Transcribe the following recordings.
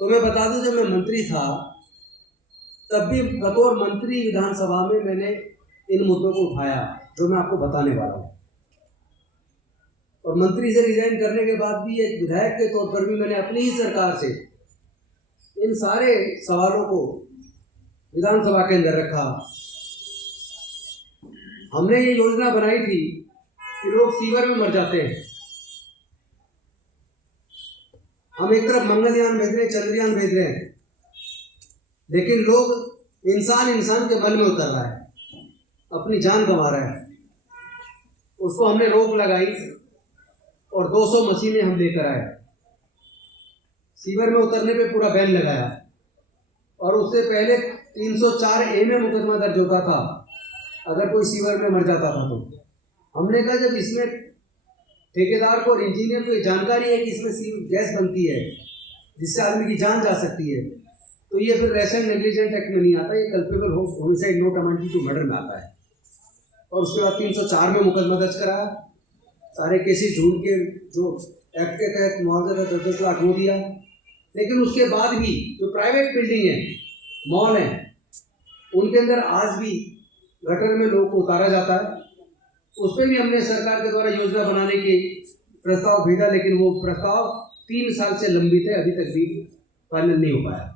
तो मैं बता दूं, जब मैं मंत्री था तब भी बतौर मंत्री विधानसभा में मैंने इन मुद्दों को उठाया जो मैं आपको बताने वाला हूँ। और मंत्री से रिजाइन करने के बाद भी एक विधायक के तौर पर भी मैंने अपनी ही सरकार से इन सारे सवालों को विधानसभा के अंदर रखा। हमने ये योजना बनाई थी कि लोग सीवर में मर जाते हैं। हम एक तरफ मंगलयान भेज रहे हैं, चंद्रयान भेज रहे हैं, लेकिन लोग इंसान के मन में उतर रहा है, अपनी जान गंवा रहा है। उसको हमने रोक लगाई और 200 मशीनें हम लेकर आए। सीवर में उतरने पे पूरा बैन लगाया। और उससे पहले 304A में मुकदमा दर्ज होता था अगर कोई सीवर में मर जाता था। तो हमने कहा जब इसमें ठेकेदार को और इंजीनियर को ये जानकारी है कि इसमें गैस बनती है जिससे आदमी की जान जा सकती है, तो ये फिर रेशन नेग्लिजेंट एक्ट में नहीं आता, ये culpable homicide not amounting to murder में आता है। और उसके बाद 304 में मुकदमा दर्ज कराया, सारे केसेस ढूंढ के जो एक्ट के तहत मुआवजा 10 लाख वो दिया। लेकिन उसके बाद भी जो प्राइवेट बिल्डिंग है, मॉल हैं, उनके अंदर आज भी गटर में लोगों को उतारा जाता है। उस पर भी हमने सरकार के द्वारा योजना बनाने के प्रस्ताव भेजा, लेकिन वो प्रस्ताव 3 साल से लंबित है, अभी तक भी फाइनल नहीं हो पाया।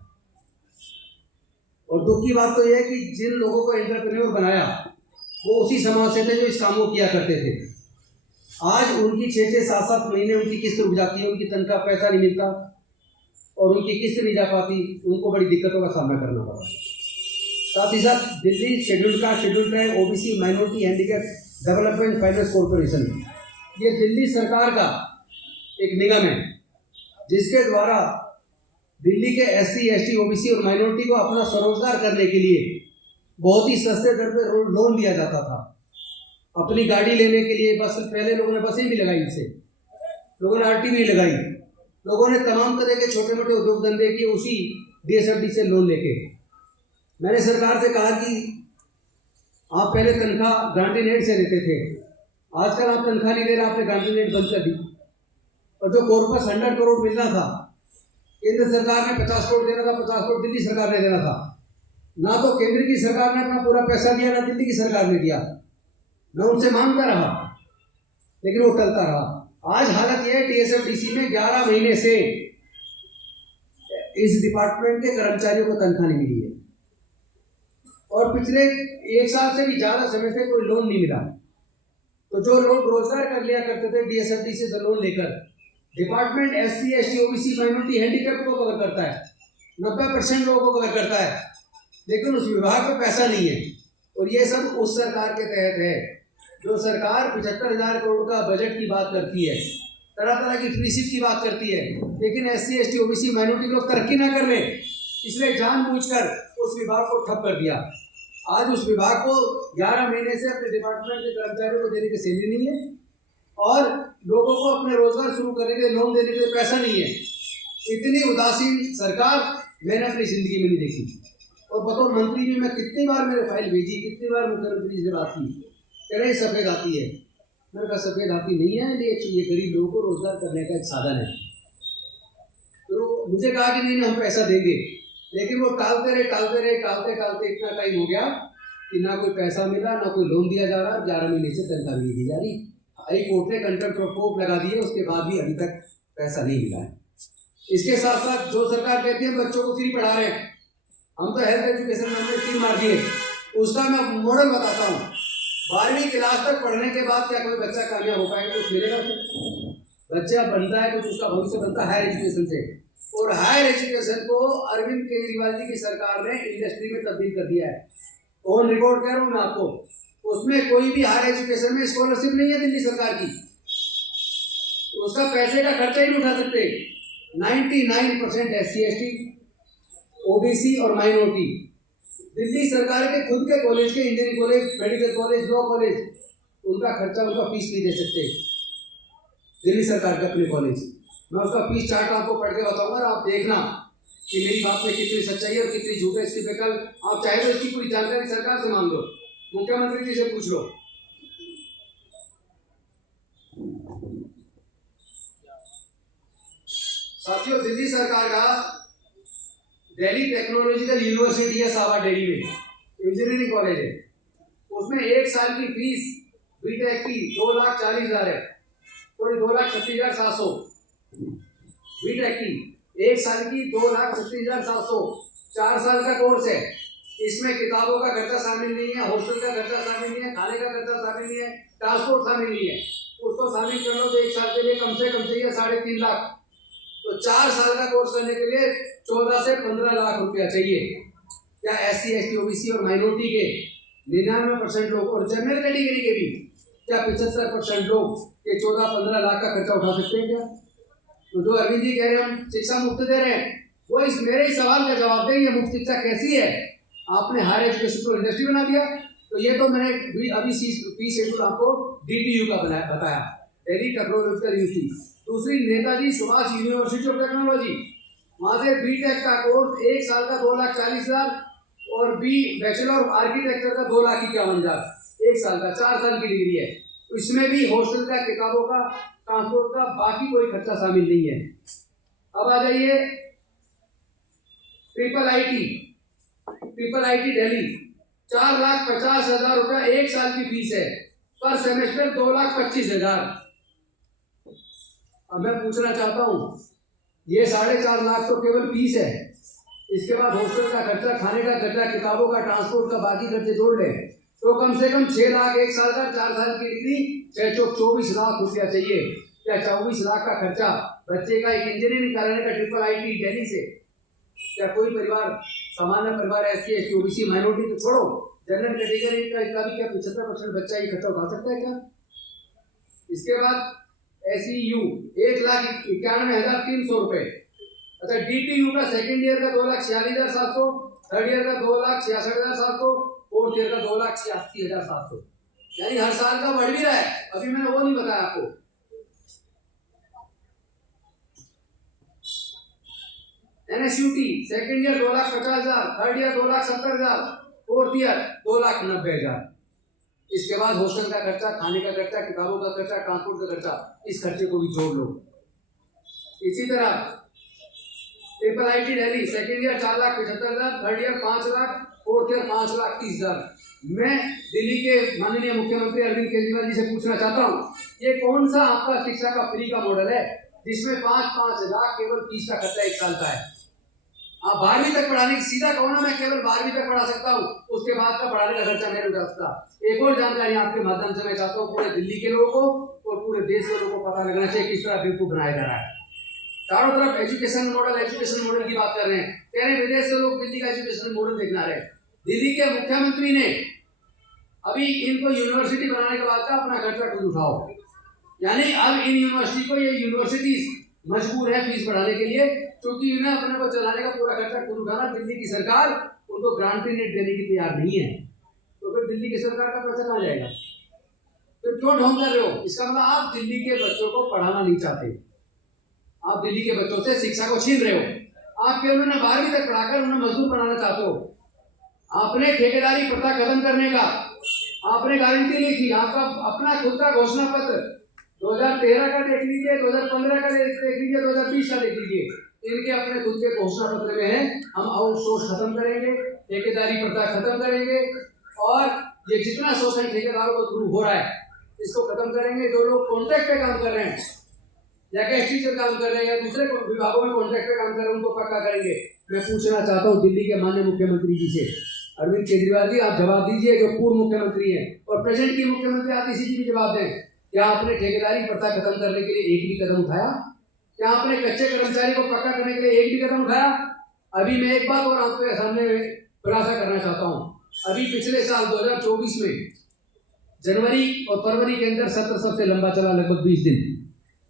और दुख की बात तो यह है कि जिन लोगों को एंटरप्रेन्योर बनाया वो उसी समाज से थे जो इस काम को किया करते थे। आज उनकी 6-6, 7-7 महीने उनकी किस्त रुक जाती है, उनकी तनख्वाह पैसा नहीं मिलता और उनकी किस्त नहीं जा पाती, उनको बड़ी दिक्कतों का सामना करना पड़ा। साथ ही साथ Delhi scheduled caste, scheduled tribe, OBC, minority, handicap development finance corporation, ये दिल्ली सरकार का एक निगम है जिसके द्वारा दिल्ली के SC, ST, OBC और माइनॉरिटी को अपना स्वरोजगार करने के लिए बहुत ही सस्ते दर पर लोन दिया जाता था। अपनी गाड़ी लेने के लिए बस, पहले लोगों ने बसें भी लगाई, इससे लोगों ने RT भी लगाई, लोगों ने तमाम तरह के छोटे मोटे उद्योग धंधे किए उसी DSFD से लोन लेके। मैंने सरकार से कहा कि आप पहले तनख्वाह गारंटी रेट से लेते थे, आजकल आप तनख्वाह नहीं ले रहे, आपने गारंटी रेट बंद कर दी। और जो कॉर्पस 100 करोड़ मिलना था, केंद्र सरकार ने 50 करोड़ देना था, 50 करोड़ दिल्ली सरकार ने देना था। ना तो केंद्र की सरकार ने अपना पूरा पैसा दिया, ना दिल्ली की सरकार ने दिया। मैं उनसे मांगता रहा लेकिन वो टलता रहा। आज हालत यह है, DSFDC में 11 महीने से इस डिपार्टमेंट के कर्मचारियों को तनख्वाह नहीं मिली है और पिछले 1 साल से भी ज्यादा समय से कोई लोन नहीं मिला। तो जो लोग रोजगार कर लिया करते थे DSFDC से लोन लेकर, department SC, ST, OBC, minority, handicap को कवर करता है, 90% लोगों को कवर करता है, लेकिन उस विभाग को पैसा नहीं है। और ये सब उस सरकार के तहत है जो सरकार 75,000 करोड़ का बजट की बात करती है, तरह तरह की फ्री सीट की बात करती है, लेकिन SC, ST, OBC, माइनॉरिटी लोग तरक्की ना कर लें इसलिए जानबूझकर उस विभाग को ठप कर दिया। आज उस विभाग को 11 महीने से अपने डिपार्टमेंट के कर्मचारियों को देने की सैलरी नहीं है और लोगों को अपने रोजगार शुरू करने के लिए लोन देने के लिए पैसा नहीं है। इतनी उदासीन सरकार मैंने अपनी जिंदगी में नहीं देखी। और बतौर मंत्री भी मैं कितनी बार मेरे फाइल भेजी, कितनी बार मुख्यमंत्री से बात की, कह रहे सफेद हाथी है। मैंने कहा सफेद हाथी नहीं है, ये गरीब लोगों को रोजगार करने का एक साधन है। तो मुझे कहा कि नहीं हम पैसा देंगे, लेकिन वो टालते रहे इतना टाइम हो गया कि ना कोई पैसा मिला, ना कोई लोन दिया जा रहा। 11 महीने से तनख्वाह नहीं दी जा रही। हाई कोर्ट ने कंटेम्प्ट ऑफ कोर्ट लगा दिए, उसके बाद भी अभी तक पैसा नहीं मिला है। इसके साथ साथ जो सरकार कहती है बच्चों को फ्री पढ़ा रहे हैं, हम तो हेल्थ एजुकेशन में हमने 3 मार दिए। उसका मैं मॉडल बताता हूँ। 12वीं क्लास तक पढ़ने के बाद क्या कोई बच्चा कामयाब हो पाएगा? कुछ मिलेगा उसे? बच्चा बनता है, कुछ उसका भविष्य बनता है हायर एजुकेशन से। और हायर एजुकेशन को अरविंद केजरीवाल जी की सरकार ने इंडस्ट्री में तब्दील कर दिया है। ऑन रिकॉर्ड कह रहा हूँ मैं आपको, उसमें कोई भी हायर एजुकेशन में स्कॉलरशिप नहीं है दिल्ली सरकार की, उसका पैसे का खर्चा ही नहीं उठा सकते। 99% SC, ST, OBC और माइनॉरिटी दिल्ली सरकार के खुद के कॉलेज के, engineering college, medical college, law college, उनका खर्चा, उनका फीस नहीं दे सकते दिल्ली सरकार के अपने कॉलेज। मैं उसका फीस चार्ट आपको पढ़ के बताऊंगा, आप देखना कि मेरी बात में कितनी सच्चाई है और कितनी झूठ है। इसकी बेकल आप चाहे तो इसकी पूरी जानकारी सरकार से मांग लो, मुख्यमंत्री जी से पूछ लो। साथियों, दिल्ली सरकार का दिल्ली टेक्नोलॉजिकल यूनिवर्सिटी है सावा डेरी में, इंजीनियरिंग कॉलेज है, उसमें 1 साल की फीस बीटेक की 2,40,000 है, सॉरी 2,36,700 बीटेक की 1 साल की 2,36,700, 4 साल का कोर्स है। इसमें किताबों का खर्चा शामिल नहीं है, हॉस्टल का खर्चा शामिल नहीं है, खाने का खर्चा शामिल नहीं है, ट्रांसपोर्ट शामिल नहीं है। उसको शामिल कर लो तो 1 साल के लिए कम से कम चाहिए 3.5 लाख। तो 4 साल का कोर्स करने के लिए 14 से 15 लाख रुपया चाहिए। क्या SC ST OBC और माइनॉरिटी के 99% लोग और जनरल कैटेगरी के भी क्या 75% लोग ये 14-15 लाख का खर्चा उठा सकते हैं क्या? तो जो अरविंद जी कह रहे हैं हम शिक्षा मुफ्त दे रहे हैं, वो इस मेरे ही सवाल का जवाब दें, ये मुफ्त शिक्षा कैसी है? आपने हायर एजुकेशन को इंडस्ट्री बना दिया। तो ये तो मैंने अभी फी शेड्यूल आपको DTU का बताया, दिल्ली टेक्नोलॉजिकल यूनिवर्सिटी। दूसरी Netaji Subhash university of technology, वहां से बीटेक का कोर्स 1 साल का 2,40,000 और बैचलर ऑफ आर्किटेक्चर का 2,51,000, 1 साल का 4 साल की डिग्री है। इसमें भी हॉस्टल का, किताबों का, ट्रांसपोर्ट का बाकी कोई खर्चा शामिल नहीं है। अब आ जाइए ट्रिपल आईटी दिल्ली, 4,50,000 रुपया 1 साल की फीस है, पर सेमेस्टर 2,25,000। अब मैं पूछना चाहता हूं, ये 4.5 लाख तो केवल फीस है, इसके बाद हॉस्टल का खर्चा, खाने का खर्चा, किताबों का, ट्रांसपोर्ट का बाकी खर्चे जोड़ ले तो कम से कम 6 लाख 1 साल का, 4 साल की डिग्री, 24 लाख रुपया चाहिए। क्या 24 लाख का खर्चा बच्चे का एक इंजीनियरिंग कराने का ट्रिपल आईटी दिल्ली से, क्या कोई परिवार, सामान्य परिवार, SC ST OBC माइनॉरिटी तो छोड़ो, जनरल कैटेगरी का भी क्या 75% बच्चा ये खर्चा उठा सकता है क्या? इसके बाद SEU 1,91,300 रुपए। अच्छा, DTU का सेकंड ईयर का 2,46,700, थर्ड ईयर का 2,66,700, फोर्थ ईयर का 2,86,700, यानी हर साल का बढ़ भी रहा है। अभी मैंने वो नहीं बताया आपको। NSUT second year 2,50,000, third year 2,70,000, fourth year 2,90,000। इसके बाद हॉस्टल का खर्चा, खाने का खर्चा, किताबों का खर्चा, ट्रांसपोर्ट का खर्चा, इस खर्चे को भी जोड़ लो। इसी तरह triple IT Delhi second year 4,75,000, third year 5 lakh, fourth year 5,30,000। मैं दिल्ली के माननीय मुख्यमंत्री अरविंद केजरीवाल जी से पूछना चाहता हूँ, ये कौन सा आपका शिक्षा का फ्री का मॉडल है जिसमें 5-5 लाख केवल फीस का खर्चा 1 साल का है? आप 12वीं तक पढ़ाने की, सीधा कहो ना मैं केवल 12वीं तक पढ़ा सकता हूँ, उसके बाद का पढ़ाने का खर्चा मैं नहीं उठा सकता। एक और जानकारी आपके माध्यम से मैं चाहता हूँ पूरे दिल्ली के लोगों को और पूरे देश के लोगों को पता लगना चाहिए किस तरह बिल्कुल बनाया जा रहा है। चारों तरफ एजुकेशन मॉडल की बात कर रहे हैं, कह रहे हैं विदेश से लोग दिल्ली का एजुकेशन मॉडल देखना रहे। दिल्ली के मुख्यमंत्री ने अभी इनको यूनिवर्सिटी बनाने के बाद का अपना खर्चा खुद उठाओ, यानी अब इन यूनिवर्सिटी को, ये यूनिवर्सिटी मजबूर है फीस बढ़ाने के लिए, क्योंकि इन्हें अपने को चलाने का पूरा खर्चा खुद उठाना। दिल्ली की सरकार उनको ग्रांटी रेट देने की तैयार नहीं है, तो फिर दिल्ली की सरकार का पैसा कहाँ जाएगा? फिर क्यों ढोंग कर रहे हो? इसका मतलब आप दिल्ली के बच्चों को पढ़ाना नहीं चाहते, आप दिल्ली के बच्चों से शिक्षा को छीन रहे हो। आप केवल उन्हें 12वीं तक पढ़ाकर उन्हें मजदूर बनाना चाहते हो। आपने ठेकेदारी प्रथा खत्म करने का आपने गारंटी ली थी, आपका अपना खुद का घोषणा पत्र 2013 का देख लीजिए, 2015 का देख लीजिए, 2020 का देख लीजिए। इनके अपने खुद के घोषणा पत्र में है, हम आउटसोर्स खत्म करेंगे, ठेकेदारी प्रथा खत्म करेंगे, और ये जितना शोषण ठेकेदारों को थ्रू हो रहा है इसको खत्म करेंगे। जो लोग कॉन्ट्रैक्ट पे काम कर रहे हैं या गेस्ट टीचर काम कर रहे हैं या दूसरे विभागों में कॉन्ट्रैक्ट पे काम कर रहे हैं, उनको पक्का करेंगे। मैं पूछना चाहता हूँ दिल्ली के माननीय मुख्यमंत्री जी से, अरविंद केजरीवाल जी, आप जवाब दीजिए, जो पूर्व मुख्यमंत्री हैं और प्रेजेंट की मुख्यमंत्री, आप इसी की जवाब दें। क्या आपने ठेकेदारी प्रथा खत्म करने के लिए एक भी कदम उठाया? क्या आपने कच्चे कर्मचारी को पक्का करने के लिए एक भी कदम उठाया? अभी मैं एक बात और आपके सामने खुलासा करना चाहता हूँ। अभी पिछले साल 2024 में जनवरी और फरवरी के अंदर सत्र सबसे लंबा चला, लगभग 20 दिन।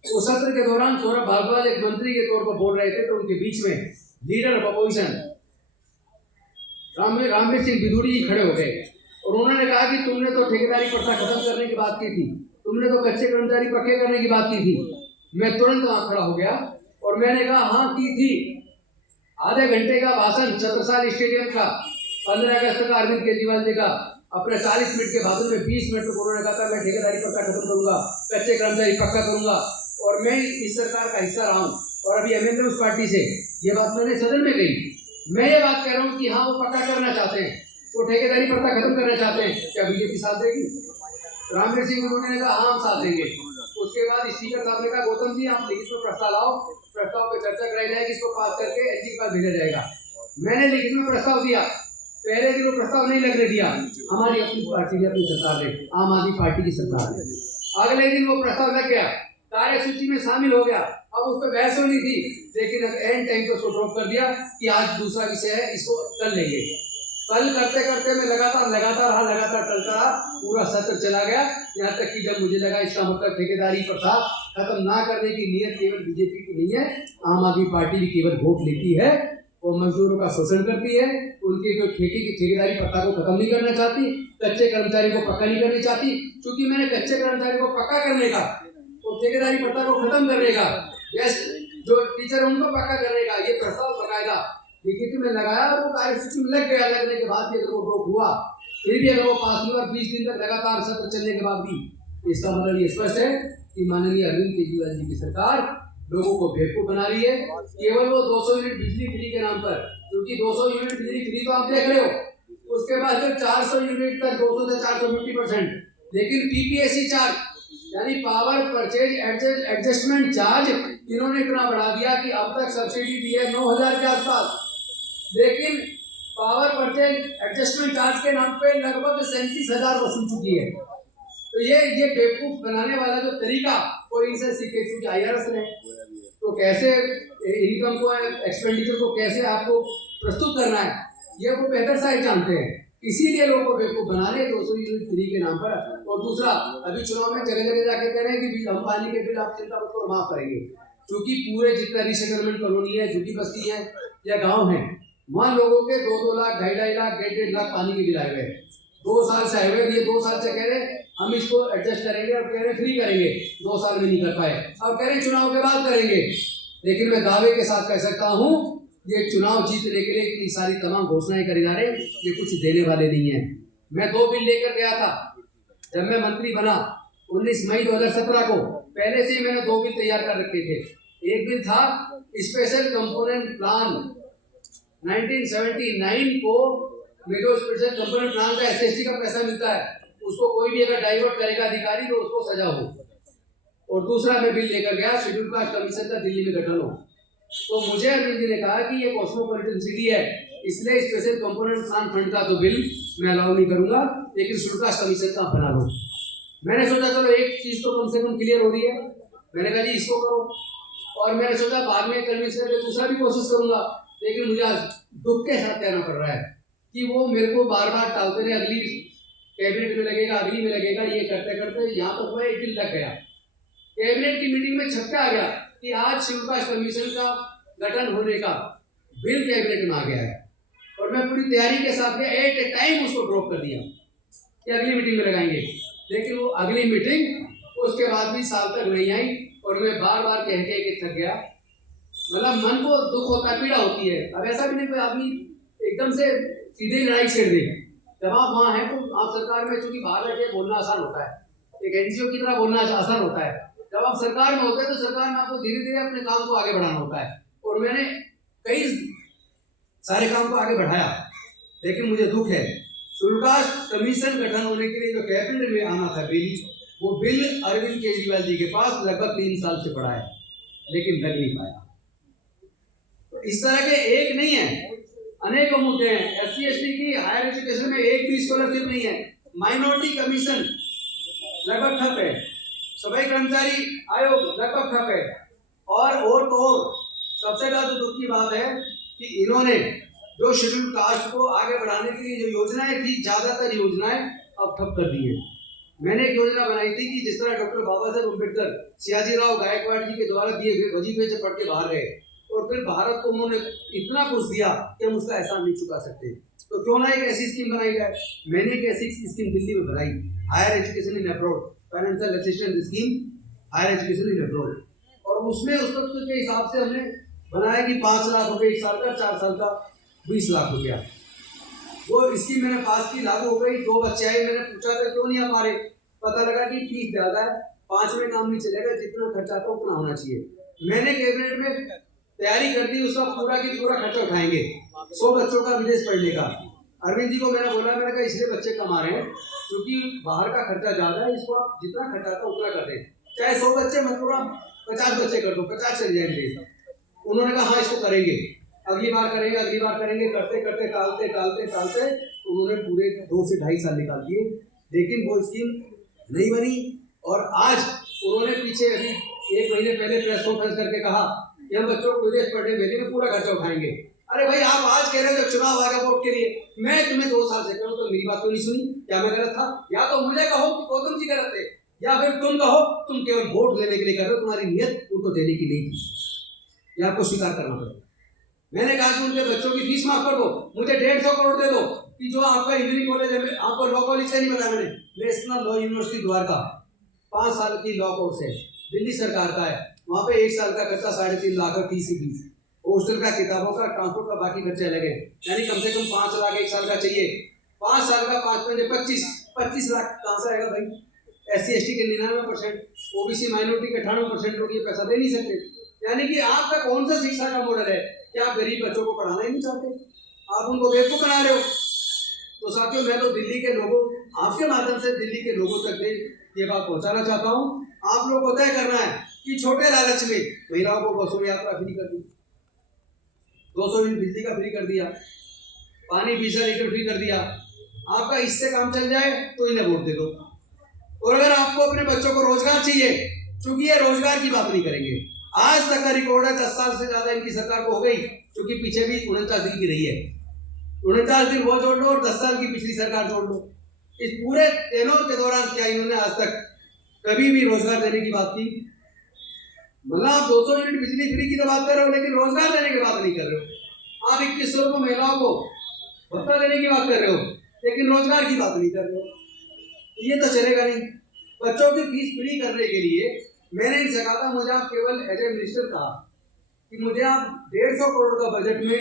उस सत्र के दौरान सौरभ भारद्वाज एक मंत्री के तौर पर बोल रहे थे, तो उनके बीच में leader of opposition Ramveer Singh Bidhuri ji खड़े हो गए और उन्होंने कहा कि तुमने तो ठेकेदारी प्रथा खत्म करने की बात की थी, तुमने तो कच्चे कर्मचारी पक्के करने की बात की थी। मैं तुरंत वहां खड़ा हो गया और मैंने कहा हाँ की थी। आधे घंटे का भाषण छत्रसाल स्टेडियम का 15 अगस्त का अरविंद केजरीवाल जी का, अपने 40 मिनट के भाषण में 20 मिनट को उन्होंने कहा था मैं ठेकेदारी प्रथा खत्म करूंगा, कच्चे कर्मचारी पक्का करूंगा, और मैं इस सरकार का हिस्सा रहा हूं। और अभी एमएनएस पार्टी से ये बात मैंने सदन में कही मैं ये बात कह रहा हूँ कि हाँ वो पक्का करना चाहते हैं, वो ठेकेदारी प्रथा खत्म करना चाहते हैं, क्या बीजेपी साथ देगी? रामवीर सिंह ने कहा हाँ हम साथ देंगे। उसके बाद स्पीकर साहब ने कहा गौतम जी आप लिखित में प्रस्ताव लाओ, प्रस्ताव पर चर्चा कराई जाएगी, इसको पास करके एलजी के पास भेजा जाएगा। मैंने लिखित में प्रस्ताव दिया, पहले दिन वो प्रस्ताव नहीं लगने दिया, हमारी अपनी पार्टी ने, अपनी सरकार ने, आम आदमी पार्टी की सरकार ने। अगले दिन वो प्रस्ताव लग गया, कार्यसूची में शामिल हो गया, अब उस पर बहस होनी थी, लेकिन एंड टाइम पर उसको ड्रॉप कर दिया कि आज दूसरा विषय है, इसको कल लेंगे। कल करते करते मैं लगातार टलता रहा, पूरा सत्र चला गया, यहाँ तक कि जब मुझे लगा इसका मतलब ठेकेदारी प्रथा खत्म ना करने की नीयत केवल बीजेपी की नहीं है, आम आदमी पार्टी भी केवल वोट लेती है और मजदूरों का शोषण करती है, उनके जो ठेकेदारी प्रथा को खत्म नहीं करना चाहती, कच्चे कर्मचारी को पक्का नहीं करना चाहती। क्योंकि मैंने कच्चे कर्मचारी को पक्का करने का और ठेकेदारी प्रथा को खत्म करने का, जो टीचर उनको पक्का करने का ये प्रस्ताव बकायदा लिखित में लगाया, वो कार्यसूची में लग गया। लगने के बाद भी अगर वो ड्रॉप हुआ, फिर भी अगर वो पास हुआ 20 दिन तक लगातार सत्र चलने के बाद भी, इसका मतलब ये स्पष्ट है कि माननीय अरविंद केजरीवाल जी की सरकार लोगों को बेवकूफ बना रही है। केवल वो 200 यूनिट बिजली फ्री के नाम पर, क्योंकि 200 यूनिट बिजली फ्री तो आप देख रहे हो, उसके बाद जब 400 यूनिट तक 200 से 450%, लेकिन पीपीएससी चार्ज यानी पावर परचेज एडजस्टमेंट चार्ज इन्होंने इतना बढ़ा दिया कि अब तक सब्सिडी दी है 9,000 के आसपास, लेकिन पावर परचेज एडजस्टमेंट चार्ज के नाम पे लगभग 37,000 वसूल चुकी है। तो ये बेवकूफ बनाने वाला जो तरीका कोई इनसे सीखे, क्योंकि आईआरएस ने तो कैसे इनकम को, एक्सपेंडिचर को कैसे आपको प्रस्तुत करना है, ये वो बेहतर शायद जानते हैं, इसीलिए लोगों को बेवकूफ बना रहे 200 यूनिट फ्री के नाम पर। और दूसरा, अभी चुनाव में जगह जगह जाके कह रहे हैं कि हम पानी के बिल आप चिंता मत करो माफ करेंगे, क्योंकि पूरे जितना रिसेटलमेंट कॉलोनी है, झुग्गी बस्ती है या गाँव है, वहाँ लोगों के 2-2 लाख, 2.5 लाख, 1.5 लाख पानी के बिल आए हुए 2 साल से आए हुए। ये 2 साल से कह रहे हम इसको एडजस्ट करेंगे, और कह रहे फ्री करेंगे, 2 साल में नहीं कर पाए, अब कह रहे चुनाव के बाद करेंगे। लेकिन मैं दावे के साथ कह सकता हूँ ये चुनाव जीतने के लिए इतनी सारी तमाम घोषणाएं करे जा रहे, ये कुछ देने वाले नहीं है। मैं 2 बिल लेकर गया था जब मैं मंत्री बना 19 मई 2017 को, पहले से ही मैंने 2 बिल तैयार कर रखे थे। एक बिल था स्पेशल कंपोनेंट प्लान 1979 को, जो स्पेशल कंपोनेंट प्लान का एसएसटी का पैसा मिलता है, उसको कोई भी अगर डाइवर्ट करेगा अधिकारी तो उसको सजा हो। और दूसरा मैं बिल लेकर गया शेड्यूल कास्ट कमीशन का दिल्ली में गठन हो। तो मुझे अरविंद जी ने कहा कि ये कॉस्मोपॉलिटन सिटी है, इसलिए स्पेशल कंपोनेंट प्लान फंड का तो बिल मैं अलाउ नहीं करूंगा, लेकिन शेड्यूल कास्ट कमीशन का बना लो। मैंने सोचा चलो एक चीज तो कम से कम क्लियर हो रही है, मैंने कहा जी इसको करो, और मैंने सोचा बाद में कन्विंस करके दूसरा भी कोशिश करूंगा, लेकिन मुझे आज दुख के साथ कहना पड़ रहा है कि वो मेरे को बार बार टालते रहे, अगली कैबिनेट में लगेगा, अगली में लगेगा, ये करते करते यहाँ पर हुआ एक दिन लग गया। कैबिनेट की मीटिंग में छक्का आ गया कि आज शेड्यूल कास्ट कमीशन का गठन होने का बिल कैबिनेट में आ गया है, और मैं पूरी तैयारी के साथ गया, एट ए टाइम उसको ड्रॉप कर दिया कि अगली मीटिंग में लगाएंगे। लेकिन वो अगली मीटिंग उसके बाद भी साल तक नहीं आई, और मैं बार बार कह के थक गया। मतलब मन को दुख होता है, पीड़ा होती है। अब ऐसा भी नहीं कोई आदमी एकदम से सीधे लड़ाई छेड़ दे। जब आप वहाँ हैं तो आप सरकार में, चूंकि बाहर बैठे बोलना आसान होता है, एक एनजीओ की तरह बोलना आसान होता है। जब आप सरकार में होते हैं तो सरकार में आपको धीरे धीरे अपने काम को आगे बढ़ाना होता है, और मैंने कई सारे काम को आगे बढ़ाया। लेकिन मुझे दुख है, शेड्यूल कास्ट कमीशन गठन होने के लिए जो कैबिनेट में आना था बिल, वो बिल अरविंद केजरीवाल जी के पास लगभग 3 साल से पड़ा है, लेकिन लग नहीं पाया। तो इस तरह के एक नहीं है, अनेकों मुद्दे हैं। एससी एसटी की हायर एजुकेशन में एक भी स्कॉलरशिप नहीं है, माइनॉरिटी कमीशन लगभग ठप है, सफाई कर्मचारी आयोग लगभग ठप है, और तो सबसे ज्यादा दुख की बात है कि इन्होंने जो शेड्यूल कास्ट को आगे बढ़ाने के लिए जो योजनाएं थी, ज्यादातर योजनाएं अब ठप कर दी है। मैंने एक योजना बनाई थी कि जिस तरह डॉक्टर बाबा साहेब अम्बेडकर सियाजीराव गायकवाड़ जी के द्वारा दिए हुए वजीफे से पढ़ के बाहर गए, और फिर भारत को उन्होंने इतना कुछ दिया कि हम उसका एहसान नहीं चुका सकते, तो क्यों ना एक ऐसी स्कीम बनाई जाए। मैंने एक ऐसी स्कीम दिल्ली में बनाई, higher education in abroad, financial assistance scheme higher education in abroad, और उसमें उस वक्त के हिसाब से हमने बनाया कि 5 लाख रुपए 1 साल का, 4 साल का 20 लाख रुपया। वो स्कीम मैंने पास की, लागू हो गई। 2 बच्चे आए, मैंने पूछा था क्यों नहीं आ पा रहे, पता लगा कि फीस ज्यादा है, 5 में काम नहीं चलेगा, जितना खर्चा आता उतना होना चाहिए। मैंने कैबिनेट में तैयारी कर दी, उसका पूरा की पूरा खर्चा उठाएंगे, 100 बच्चों का विदेश पढ़ने का। अरविंद जी को मैंने बोला, मैंने कहा इसलिए बच्चे कमा रहे हैं क्योंकि बाहर का खर्चा ज्यादा है, इसको आप जितना खर्चा था उतना कर दें, चाहे 100 बच्चे मत करो, आप 50 बच्चे कर दो, 50 चल जाएंगे। उन्होंने कहा हाँ इसको करेंगे, अगली बार करेंगे, अगली बार करेंगे, करते करते टालते टालते टालते उन्होंने पूरे 2 से 2.5 साल निकाल दिए, लेकिन वो स्कीम नहीं बनी। और आज उन्होंने पीछे अभी 1 महीने पहले प्रेस कॉन्फ्रेंस करके कहा कि हम बच्चों को विदेश पढ़ने भेजेंगे, पूरा खर्चा उठाएंगे। अरे भाई आप आज कह रहे हो चुनाव आएगा वोट के लिए, मैं तुम्हें 2 साल से कहूँ तो मेरी बात तो नहीं सुनी, क्या मैं गलत था? या तो मुझे कहो कि गौतम जी गलत थे, या फिर तुम कहो तुम केवल वोट लेने के लिए कर रहे हो, तुम्हारी नियत उनको देने की नहीं थी, या आपको स्वीकार करना पड़ेगा। मैंने कहा कि उनके बच्चों की फीस माफ कर दो, मुझे 150 करोड़ दे दो कि जो आपका इंजीनियरिंग कॉलेज है, आपको लॉ कॉलेज से नहीं बताया मैंने, नेशनल लॉ यूनिवर्सिटी द्वारका 5 साल की लॉ कोर्स है, दिल्ली सरकार का है, वहाँ पे 1 साल का खर्चा 3.5 लाख है, फीस ही फीस, हॉस्टल का, किताबों का, ट्रांसपोर्ट का, बाकी खर्चे अलग है, यानी कम से कम 5 लाख 1 साल का चाहिए। 5 साल का 25 लाख कहाँ से आएगा भाई? SC ST के 99%, OBC माइनॉरिटी के 98% लोग ये पैसा दे नहीं सकते। यानी कि आपका कौन सा शिक्षा का मॉडल है? क्या आप गरीब बच्चों को पढ़ाना ही नहीं चाहते? आप उनको बेवकूफ बना रहे हो। तो साथियों, मैं तो दिल्ली के लोगों, आपके माध्यम से दिल्ली के लोगों तक ये बात पहुंचाना चाहता हूँ। आप लोगों को तय करना है कि छोटे लालच में महिलाओं को बसों में यात्रा फ्री कर दी, 200 यूनिट बिजली का फ्री कर दिया, पानी 20 लीटर फ्री कर दिया। आपका इससे काम चल जाए तो इन्हें वोट दे दो। और अगर आपको अपने बच्चों को रोजगार चाहिए, क्योंकि ये रोजगार की बात नहीं करेंगे, आज तक का रिकॉर्ड है 10 साल से ज्यादा इनकी सरकार को हो गई, क्योंकि पीछे भी 49 दिन की रही है, 49 दिन वो जोड़ लो और 10 साल की पिछली सरकार जोड़ लो। इस पूरे टेनोर के दौरान क्या इन्होंने आज तक कभी भी रोजगार देने की बात की? मतलब आप 200 यूनिट बिजली फ्री की तो बात कर रहे हो, लेकिन रोजगार देने की बात नहीं कर रहे हो। आप 2100 रुपये महिलाओं को भत्ता देने की बात कर रहे हो, लेकिन रोजगार की बात नहीं कर रहे हो। ये तो चलेगा नहीं। बच्चों की फीस फ्री करने के लिए मैंने इनसे कहा था, मुझे आप केवल एज ए मिनिस्टर कहा कि मुझे आप 150 करोड़ का बजट में,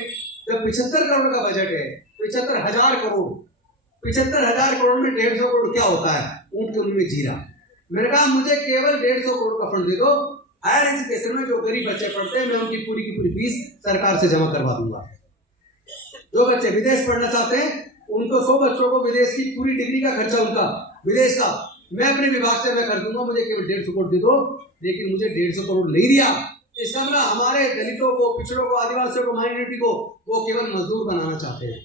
जब 75 करोड़ का बजट है, 75,000 करोड़, 75,000 करोड़ में 150 करोड़ क्या होता है? ऊंट के मुंह में जीरा। मैंने कहा मुझे केवल 150 करोड़ का फंड दे दो, हायर एजुकेशन में जो गरीब बच्चे पढ़ते हैं मैं उनकी पूरी की पूरी फीस सरकार से जमा करवा दूंगा। जो बच्चे विदेश पढ़ना चाहते हैं उनको 100 बच्चों को विदेश की पूरी डिग्री का खर्चा उनका विदेश का मैं अपने विभाग से मैं कर दूंगा, मुझे केवल 150 करोड़ दे दो। लेकिन मुझे 150 करोड़ नहीं दिया, इसका मतलब हमारे दलितों को, पिछड़ों को, आदिवासियों को, माइनॉरिटी को वो केवल मजदूर बनाना चाहते हैं,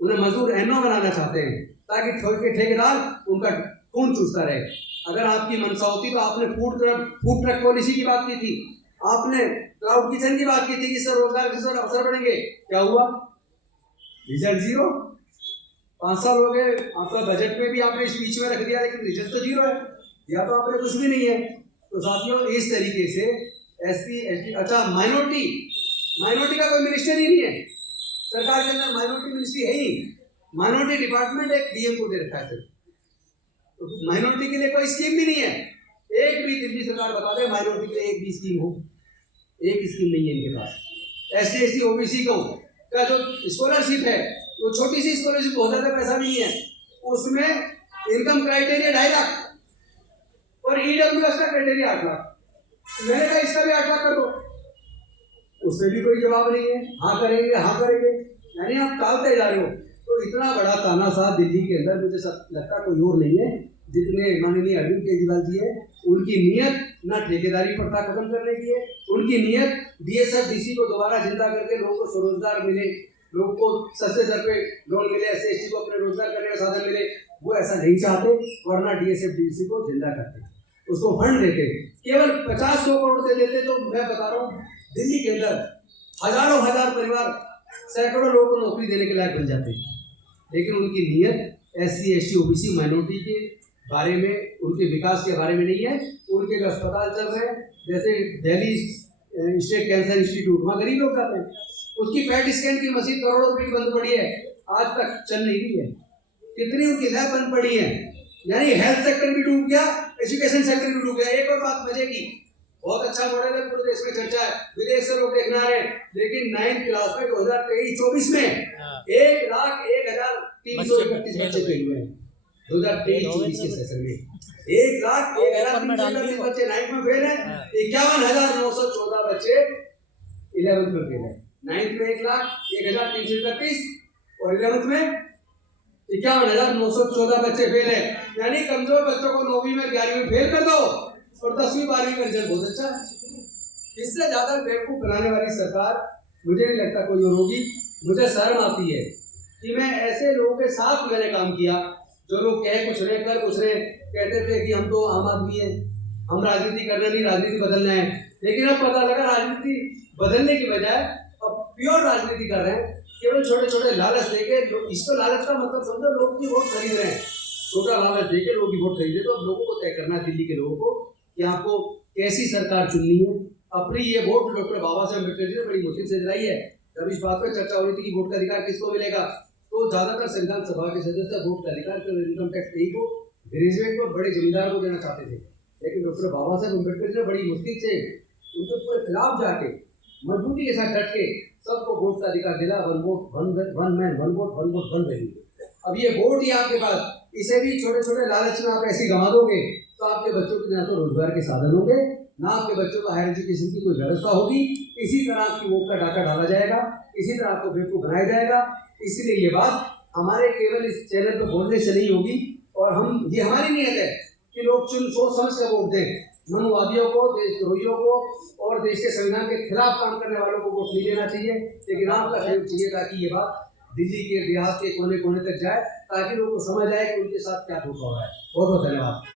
उन्हें मजदूर एनो बनाना चाहते हैं, ताकि ठेकेदार उनका खून चूसता रहे। अगर आपकी मंशा होती तो आपने फूड ट्रक पॉलिसी की बात की थी, आपने क्लाउड किचन की बात की थी, इससे रोजगार के अवसर बढ़ेंगे। क्या हुआ? Result zero. 5 साल हो गए, आपका बजट में भी आपने स्पीच में रख दिया, लेकिन रिजल्ट तो जीरो है, या तो आपने कुछ भी नहीं है। तो साथियों, इस तरीके से SC ST, अच्छा माइनॉरिटी का कोई मिनिस्टर ही नहीं है सरकार के अंदर, माइनॉरिटी मिनिस्ट्री है ही, माइनॉरिटी डिपार्टमेंट एक DM को दे रखा है। तो माइनॉरिटी के लिए कोई स्कीम भी नहीं है। एक भी दिल्ली सरकार बता दे माइनॉरिटी के लिए एक भी स्कीम हो, एक स्कीम नहीं है इनके पास। SC ST OBC को का जो स्कॉलरशिप है, वो छोटी सी स्कॉलरशिप, बहुत ज्यादा पैसा भी नहीं है, उसमें इनकम क्राइटेरिया 2.5 लाख और EWS का क्राइटेरिया 8 लाख। मैंने कहा इसका भी 8 लाख कर दो, उससे भी कोई जवाब नहीं है। हाँ करेंगे, यानी आप टालते जा रहे हो। तो इतना बड़ा तानाशाह दिल्ली के अंदर मुझे लगता कोई और नहीं है जितने माननीय अरविंद केजरीवाल जी है। उनकी नीयत ना ठेकेदारी प्रथा खत्म करने की है, उनकी नीयत DSF DC को दोबारा जिंदा करके लोगों को स्वरोजगार मिले, लोगों को सस्ते दर पे लोन मिले, SC ST को अपने रोजगार करने का साधन मिले। वो ऐसा नहीं चाहते, वरना DSF DC को जिंदा करते, उसको फंड देते, केवल 50-100 करोड़ दे देते। तो मैं बता रहा हूँ दिल्ली के अंदर हजारों हजार परिवार, सैकड़ों लोगों को नौकरी देने के लायक बन जाते हैं। लेकिन उनकी नीयत SC ST OBC माइनॉरिटी के बारे में, उनके विकास के बारे में नहीं है। उनके जो अस्पताल चल रहे हैं, जैसे दिल्ली स्टेट कैंसर इंस्टीट्यूट, वहाँ गरीब लोग जाते हैं, उसकी PET स्कैन की मशीन करोड़ों रुपए की बंद पड़ी है, आज तक चल नहीं रही है। कितनी उनकी लैब बंद पड़ी है, यानी हेल्थ सेक्टर भी डूब गया, एजुकेशन सेक्टर भी डूब गया। एक और बात मजे की, बहुत अच्छा मॉडल है, पूरे देश में चर्चा है, विदेश से लोग देखना है, लेकिन 9th क्लास में 2023-24 में 1,01,331 बच्चे फेल हुए हैं। 2023-24 के सेशन में 1,01,331 बच्चे 9th में फेल है, 51,914 बच्चे 11th में फेल है। 9th में 1,01,331 और 11th में 51,914 बच्चे फेल है। यानी कमजोर बच्चों को 9वीं में 11वीं में फेल कर दो और 10वीं 12वीं का रिजल्ट बहुत अच्छा है। इससे ज्यादा बेवकूफ बनाने वाली सरकार मुझे नहीं लगता कोई और होगी। मुझे शर्म आती है कि मैं ऐसे लोगों के साथ मैंने काम किया जो लोग कह कुछ रहे कर कुछ रहे, कहते थे कि हम तो आम आदमी है, हम राजनीति करना नहीं, राजनीति बदलना है। लेकिन अब पता लगा राजनीति बदलने की बजाय अब प्योर राजनीति कर रहे हैं, केवल छोटे छोटे लालच देके। इसको लालच का मतलब समझो लोग की वोट खरीद रहे हैं, छोटा लालच देके लोग की वोट खरीदे। तो अब लोगों को तय करना है, दिल्ली के लोगों को, कि आपको कैसी सरकार चुननी है। अपनी ये वोट डॉक्टर बाबा साहब अम्बेडकर जी ने बड़ी मुश्किल से दिलाई है। जब इस बात पर चर्चा हो रही थी कि वोट का अधिकार किसको मिलेगा, तो ज्यादातर संविधान सभा के सदस्य वोट का अधिकार केवल इनकम टैक्स पेई को, ग्रेजुएट को, बड़े जमींदार को देना चाहते थे। लेकिन डॉक्टर बाबा साहब अम्बेडकर जी ने बड़ी मुश्किल से उनके पूरे खिलाफ जाके मजबूती के साथ डट के सबको वोट का अधिकार दिला। One vote one man one vote one value. अब ये वोट ही आपके पास, इसे भी छोटे छोटे लालच में आप ऐसे गंवा दोगे तो आपके बच्चों के ना तो रोजगार के साधन होंगे, ना आपके बच्चों को हायर एजुकेशन की कोई व्यवस्था होगी। इसी तरह आपकी वोट का डाका डाला जाएगा, इसी तरह आपको बेवकूफ बनाया जाएगा। इसलिए ये बात हमारे केवल इस चैनल पर बोलने से नहीं होगी, और ये हमारी नियत है कि लोग सोच समझ कर वोट दें। मनुवादियों को, देशद्रोहियों को और देश के संविधान के खिलाफ काम करने वालों को वोट नहीं देना चाहिए। लेकिन आपका सहयोग चाहिए ताकि ये बात दिल्ली के देहात के कोने कोने तक जाए, ताकि लोगों को समझ आए कि उनके साथ क्या धोखा हो रहा है। बहुत बहुत धन्यवाद।